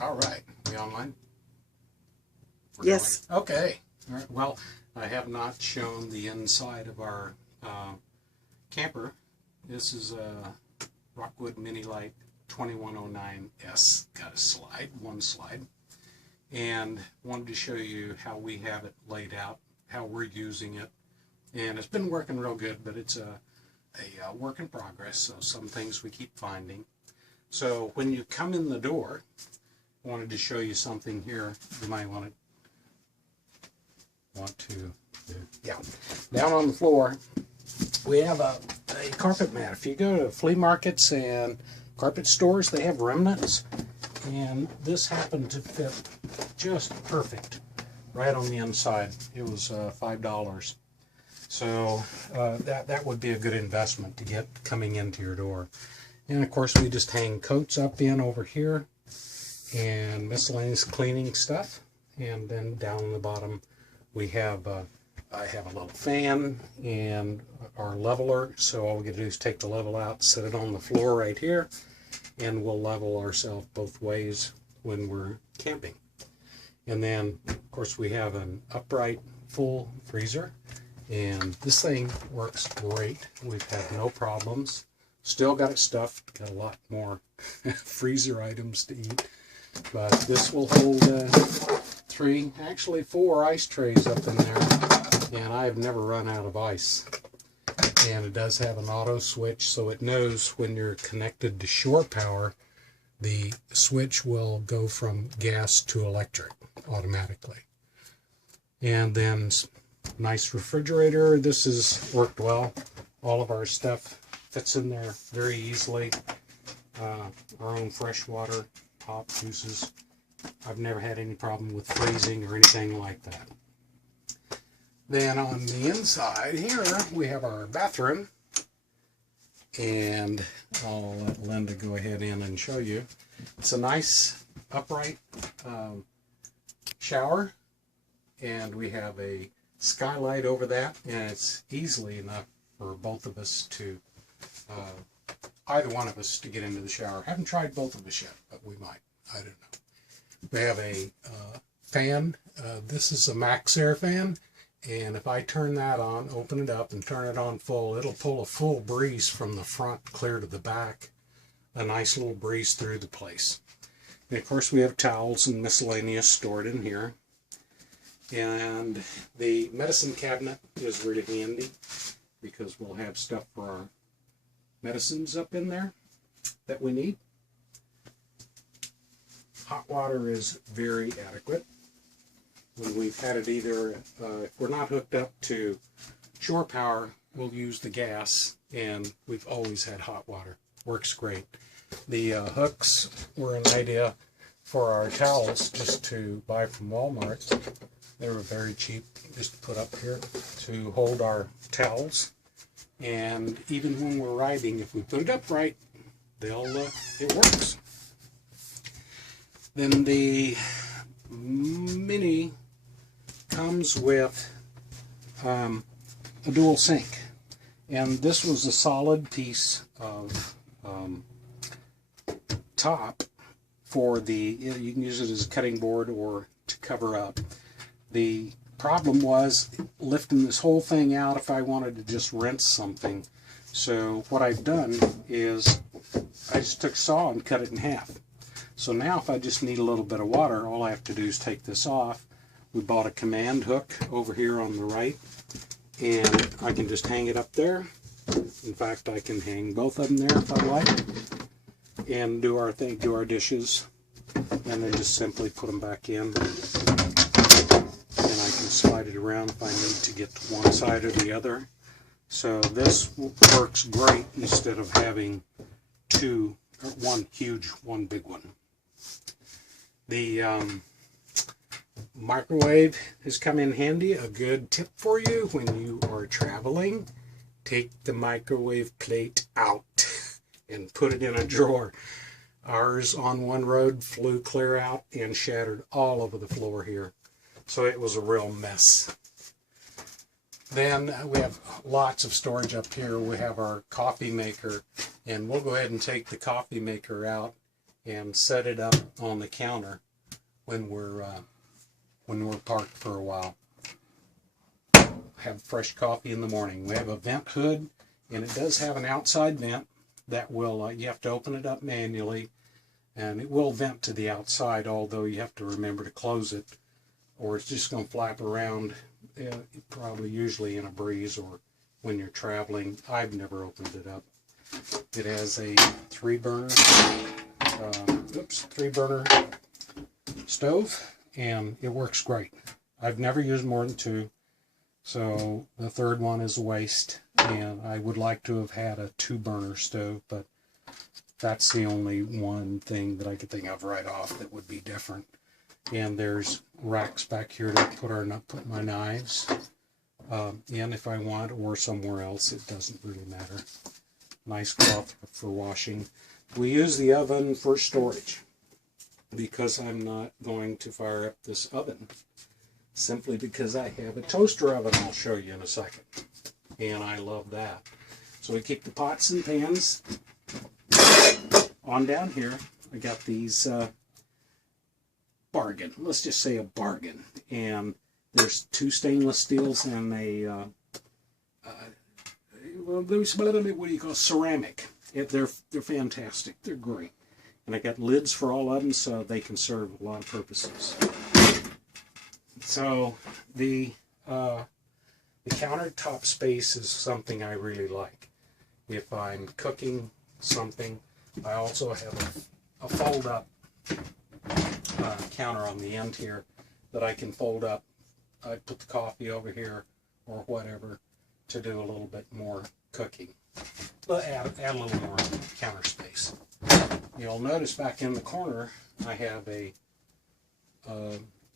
All right, we online? Yes. Going? Okay. All right. Well, I have not shown the inside of our camper. This is a Rockwood Mini Lite 2109S. Got a slide, one slide. And wanted to show you how we have it laid out, how we're using it. And it's been working real good, but it's a work in progress, so some things we keep finding. So when you come in the door, I wanted to show you something here you might want to do. Yeah. Down on the floor, we have a carpet mat. If you go to flea markets and carpet stores, they have remnants. And this happened to fit just perfect right on the inside. It was $5. So that would be a good investment to get coming into your door. And of course we just hang coats up in over here and miscellaneous cleaning stuff. And then down on the bottom we have I have a little fan and our leveler. So all we gotta do is take the level out, set it on the floor right here, and we'll level ourselves both ways when we're camping. And then of course we have an upright full freezer, and this thing works great. We've had no problems. Still got it stuffed, got a lot more freezer items to eat, but this will hold 3, actually 4 ice trays up in there, and I've never run out of ice. And it does have an auto switch, so it knows when you're connected to shore power, the switch will go from gas to electric automatically. And then nice refrigerator. This has worked well. All of our stuff fits in there very easily. Our own fresh water, pop juices. I've never had any problem with freezing or anything like that. Then on the inside here, we have our bathroom. And I'll let Linda go ahead in and show you. It's a nice upright shower. And we have a skylight over that. And it's easily enough for both of us to, either one of us to get into the shower. Haven't tried both of us yet, but we might. I don't know. We have a fan. This is a Maxxair fan. And if I turn that on, open it up and turn it on full, it'll pull a full breeze from the front clear to the back. A nice little breeze through the place. And of course we have towels and miscellaneous stored in here. And the medicine cabinet is really handy because we'll have stuff for our medicines up in there that we need. Hot water is very adequate. When we've had it either, if we're not hooked up to shore power, we'll use the gas, and we've always had hot water. Works great. The hooks were an idea for our towels just to buy from Walmart. They were very cheap just to put up here to hold our towels. And even when we're riding, if we put it up right, it works. Then the Mini comes with a dual sink, and this was a solid piece of top for you can use it as a cutting board or to cover up. The problem was lifting this whole thing out if I wanted to just rinse something. So what I've done is I just took a saw and cut it in half. So now if I just need a little bit of water, all I have to do is take this off. We bought a command hook over here on the right, and I can just hang it up there. In fact, I can hang both of them there if I like, and do our thing, do our dishes, and then just simply put them back in. And I can slide it around if I need to get to one side or the other. So this works great instead of having one huge, one big one. The microwave has come in handy. A good tip for you when you are traveling: take the microwave plate out and put it in a drawer. Ours on one road flew clear out and shattered all over the floor here. So it was a real mess. Then we have lots of storage up here. We have our coffee maker, and we'll go ahead and take the coffee maker out and set it up on the counter when we're parked for a while. Have fresh coffee in the morning. We have a vent hood, and it does have an outside vent that will, you have to open it up manually, and it will vent to the outside, although you have to remember to close it, or it's just going to flap around, probably usually in a breeze or when you're traveling. I've never opened it up. It has a three burner stove, and it works great. I've never used more than two, so the third one is a waste, and I would like to have had a 2-burner stove, but that's the only one thing that I could think of right off that would be different. And there's racks back here to put my knives in if I want, or somewhere else. It doesn't really matter. Nice cloth for washing. We use the oven for storage because I'm not going to fire up this oven, simply because I have a toaster oven I'll show you in a second, and I love that. So we keep the pots and pans on down here. I got these bargain, let's just say a bargain, and there's 2 stainless steels and a what do you call ceramic. They're fantastic. They're great, and I got lids for all of them, so they can serve a lot of purposes. So the countertop space is something I really like. If I'm cooking something, I also have a fold-up counter on the end here that I can fold up. I put the coffee over here or whatever to do a little bit more cooking. But add a little more counter space. You'll notice back in the corner I have a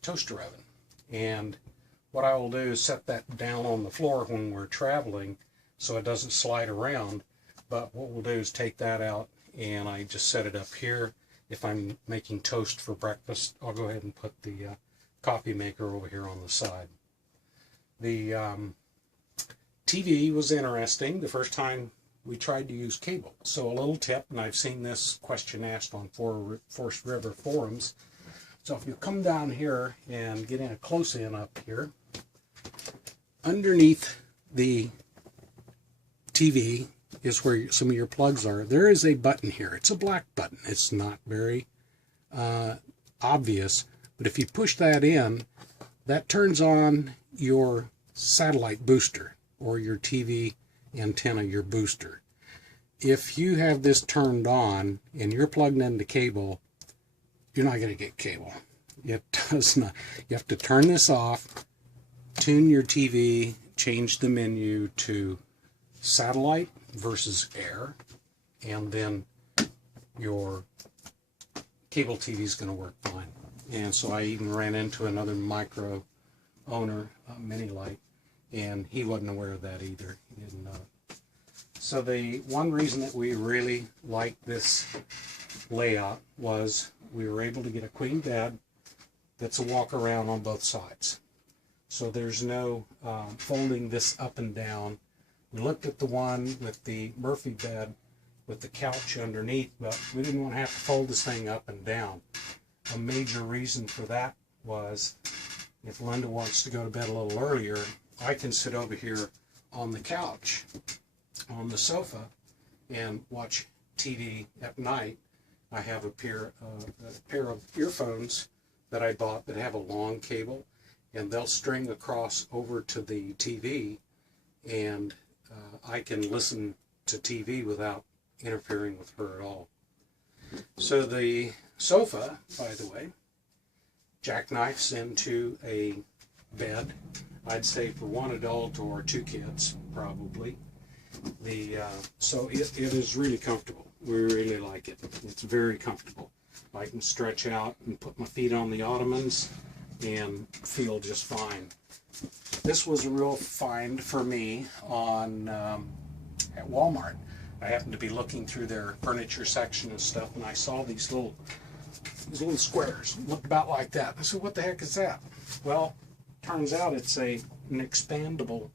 toaster oven, and what I will do is set that down on the floor when we're traveling so it doesn't slide around. But what we'll do is take that out, and I just set it up here. If I'm making toast for breakfast, I'll go ahead and put the coffee maker over here on the side. The TV was interesting the first time we tried to use cable. So a little tip, and I've seen this question asked on Forest River forums. So if you come down here and get in a close-in up here, underneath the TV is where some of your plugs are. There is a button here. It's a black button. It's not very obvious, but if you push that in, that turns on your satellite booster, or your TV antenna, your booster. If you have this turned on and you're plugged into cable, you're not going to get cable. It does not. You have to turn this off, tune your TV, change the menu to satellite versus air, and then your cable TV is going to work fine. And so I even ran into another micro owner, Mini Lite, and he wasn't aware of that either. He didn't know. So the one reason that we really liked this layout was we were able to get a queen bed that's a walk around on both sides. So there's no folding this up and down. We looked at the one with the Murphy bed with the couch underneath, but we didn't want to have to fold this thing up and down. A major reason for that was if Linda wants to go to bed a little earlier, I can sit over here on the couch, on the sofa, and watch TV at night. I have a pair of earphones that I bought that have a long cable, and they'll string across over to the TV, and I can listen to TV without interfering with her at all. So the sofa, by the way, jackknifes into a bed, I'd say for one adult or 2 kids, probably. So it is really comfortable. We really like it. It's very comfortable. I can stretch out and put my feet on the ottomans and feel just fine. This was a real find for me on at Walmart. I happened to be looking through their furniture section and stuff, and I saw these little squares, looked about like that. I said, "What the heck is that?" Well, turns out it's an expandable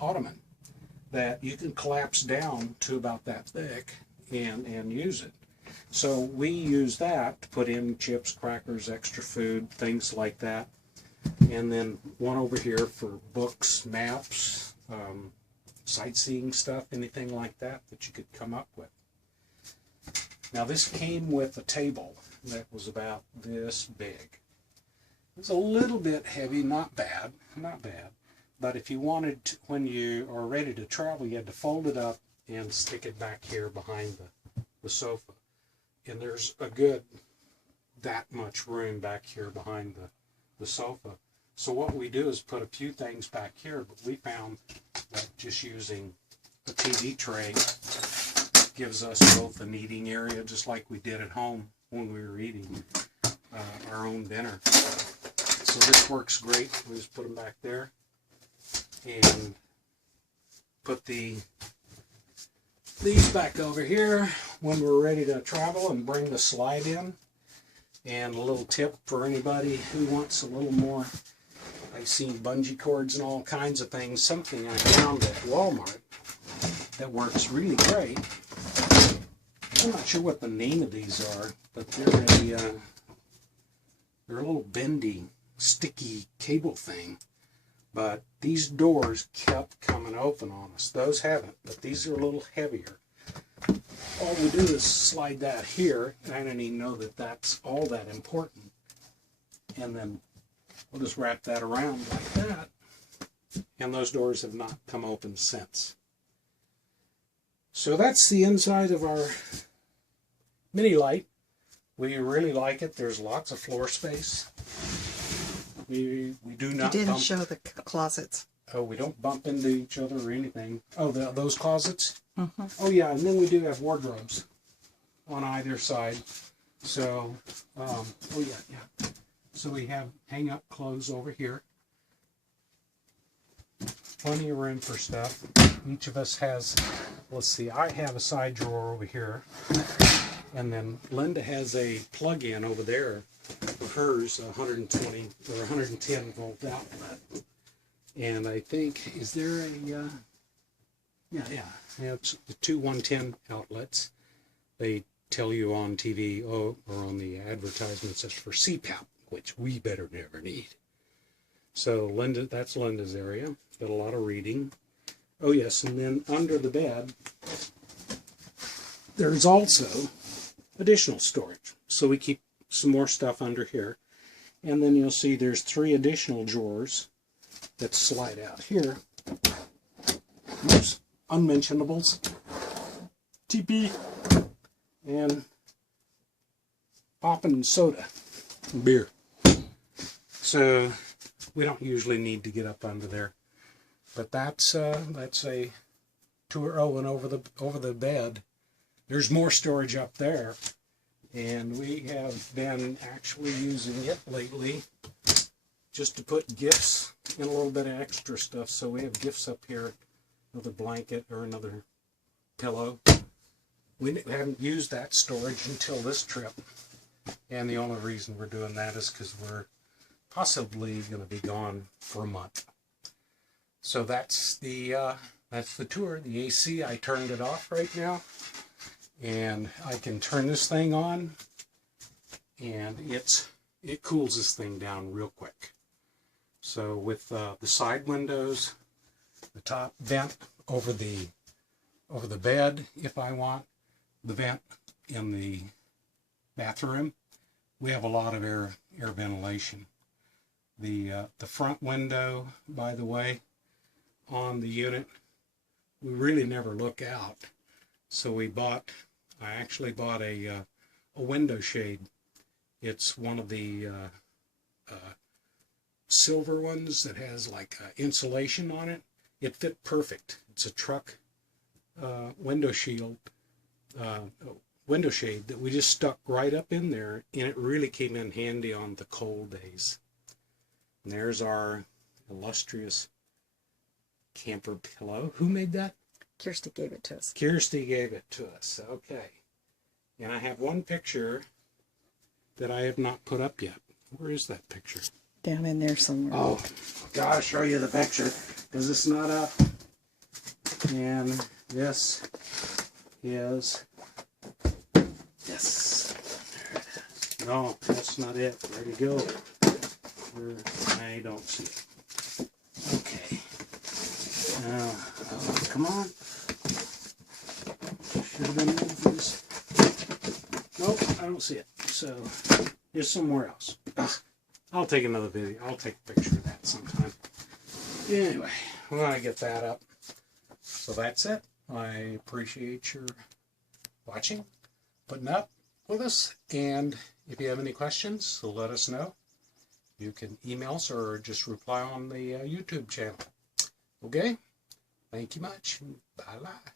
ottoman that you can collapse down to about that thick and use it. So we use that to put in chips, crackers, extra food, things like that. And then one over here for books, maps, sightseeing stuff, anything like that that you could come up with. Now this came with a table that was about this big. It's a little bit heavy, not bad, not bad. But if you wanted to, when you are ready to travel, you had to fold it up and stick it back here behind the sofa. And there's a good that much room back here behind the sofa. So what we do is put a few things back here, but we found that just using a TV tray gives us both an eating area, just like we did at home when we were eating our own dinner. So this works great. We just put them back there and put these back over here when we're ready to travel, and bring the slide in. And a little tip for anybody who wants a little more, I've seen bungee cords and all kinds of things. Something I found at Walmart that works really great. I'm not sure what the name of these are, but they're a little bendy, sticky cable thing. But these doors kept coming open on us. Those haven't, but these are a little heavier. All we do is slide that here, and I didn't even know that that's all that important. And then we'll just wrap that around like that, and those doors have not come open since. So that's the inside of our Mini Lite. We really like it. There's lots of floor space. We do not. You didn't show the closets. Oh, we don't bump into each other or anything. Oh, those closets? Mm-hmm. Oh, yeah, and then we do have wardrobes on either side. So, oh, yeah. So we have hang-up clothes over here. Plenty of room for stuff. Each of us has, let's see, I have a side drawer over here. And then Linda has a plug-in over there for hers, 120 or 110 volt outlet. And I think, is there a, yeah, it's the two 110 outlets. They tell you on TV or on the advertisements it's for CPAP, which we better never need. So Linda, that's Linda's area. Got a lot of reading. Oh yes, and then under the bed, there's also additional storage. So we keep some more stuff under here. And then you'll see there's 3 additional drawers that slide out here. Oops, unmentionables. TP. And poppin' soda. Beer. So we don't usually need to get up under there. But that's a tour. Oh, and over the bed, there's more storage up there. And we have been actually using it lately just to put gifts and a little bit of extra stuff. So we have gifts up here, another blanket or another pillow. We haven't used that storage until this trip. And the only reason we're doing that is because we're possibly going to be gone for a month. So that's the tour. The AC, I turned it off right now. And I can turn this thing on, and it cools this thing down real quick. So with the side windows, the top vent over the bed, if I want, the vent in the bathroom, we have a lot of air ventilation. The front window, by the way, on the unit, we really never look out. So I actually bought a window shade. It's one of the silver ones that has like insulation on it. It fit perfect. It's a truck window shade that we just stuck right up in there, and it really came in handy on the cold days. And there's our illustrious camper pillow. Who made that? Kirsty gave it to us. Kirsty gave it to us. Okay. And I have one picture that I have not put up yet. Where is that picture? Down in there somewhere. Oh, gotta show you the picture because it's not up. And this is, yes, No, that's not it. Where'd it go? I don't see it. Okay. Come on. Should have been moving this. Nope, I don't see it. So, it's somewhere else. Ugh. I'll take another video. I'll take a picture of that sometime. Anyway, we're going to get that up. So that's it. I appreciate your watching, putting up with us, and if you have any questions, so let us know. You can email us or just reply on the YouTube channel. Okay? Thank you much. Bye-bye.